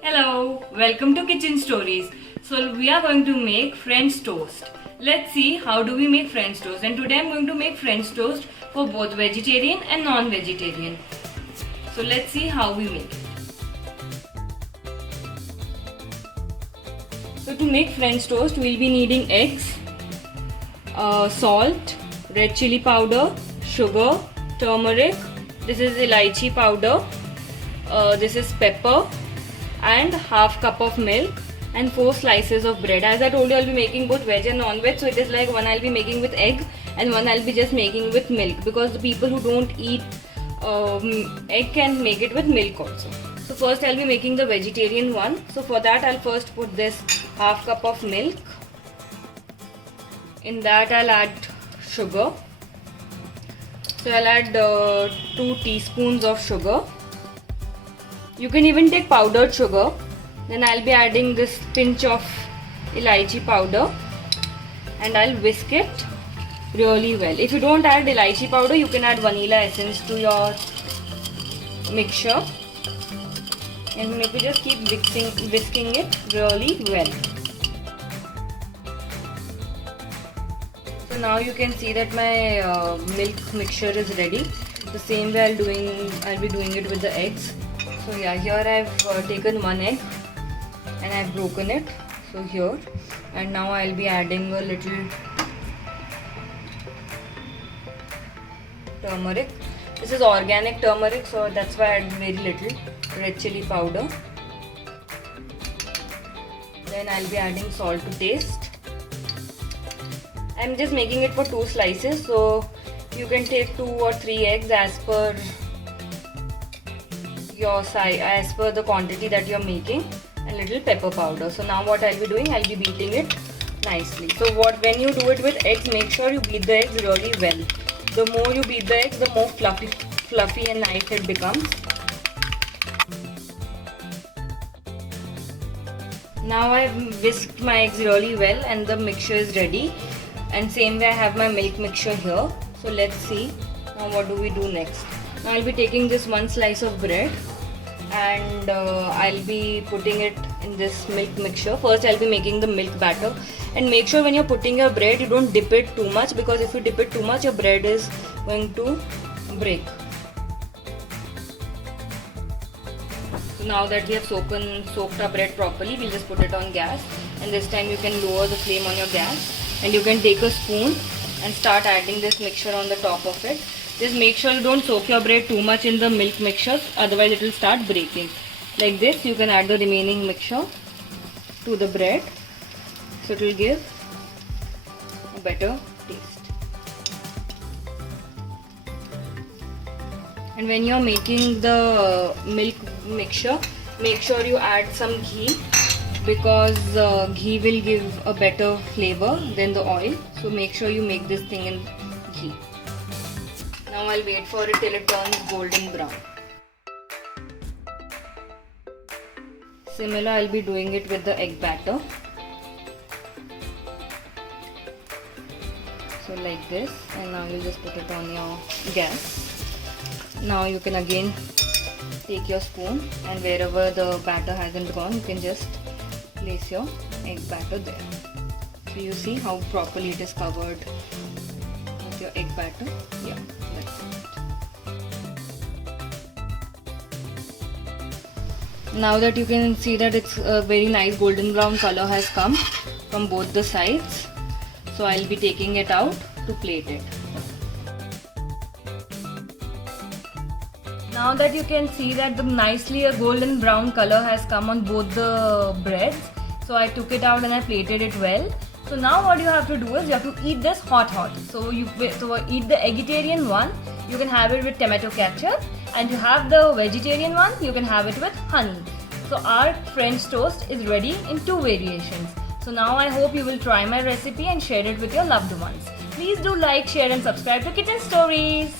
Hello, welcome to Kitchen Stories. So we are going to make French toast. Let's see how do we make French toast. And today I'm going to make French toast for both vegetarian and non-vegetarian. So let's see how we make it. So to make French toast, we'll be needing eggs, salt, red chili powder, sugar, turmeric. This is elaichi powder. This is pepper. And half cup of milk and 4 slices of bread. As I told you, I'll be making both veg and non-veg, so it is like one I'll be making with egg and one I'll be just making with milk, because the people who don't eat egg can make it with milk also. So first I'll be making the vegetarian one. So for that I'll first put this half cup of milk. In that I'll add sugar. So I'll add 2 teaspoons of sugar. You can even take powdered sugar. Then I'll be adding this pinch of elaichi powder and I'll whisk it really well. If you don't add elaichi powder, you can add vanilla essence to your mixture. And maybe just keep whisking it really well. So now you can see that my milk mixture is ready. The same way I'll be doing it with the eggs. So yeah, here I've taken one egg and I've broken it. So here, and now I'll be adding a little turmeric. This is organic turmeric, so that's why I add very little. Red chili powder. Then I'll be adding salt to taste. I'm just making it for 2 slices, so you can take 2 or 3 eggs as per your size, as per the quantity that you're making, and little pepper powder. So now what I'll be doing, I'll be beating it nicely. So when you do it with eggs, make sure you beat the eggs really well. The more you beat the eggs, the more fluffy and nice it becomes. Now I've whisked my eggs really well and the mixture is ready. And same way I have my milk mixture here. So let's see now what do we do next. Now I'll be taking this 1 slice of bread and I'll be putting it in this milk mixture. First I'll be making the milk batter, and make sure when you're putting your bread, you don't dip it too much, because if you dip it too much, your bread is going to break. So now that we have soaked our bread properly, we'll just put it on gas, and this time you can lower the flame on your gas and you can take a spoon and start adding this mixture on the top of it. Just make sure you don't soak your bread too much in the milk mixture, otherwise it will start breaking. Like this, you can add the remaining mixture to the bread, so it will give a better taste. And when you're making the milk mixture, make sure you add some ghee, because ghee will give a better flavor than the oil. So make sure you make this thing in ghee. Now I'll wait for it till it turns golden brown. Similar, I'll be doing it with the egg batter. So like this, and now you just put it on your gas. Now you can again take your spoon, and wherever the batter hasn't gone, you can just place your egg batter there. So you see how properly it is covered with your egg batter. Yeah. Now that you can see that it's a very nice golden brown color has come from both the sides, so I'll be taking it out to plate it. Now that you can see that the nicely a golden brown color has come on both the breads, so I took it out and I plated it well. So now what you have to do is you have to eat this hot. So eat the vegetarian one, you can have it with tomato ketchup, and to have the vegetarian one, you can have it with honey. So our French toast is ready in 2 variations. So now I hope you will try my recipe and share it with your loved ones. Please do like, share and subscribe to Kitchen Stories.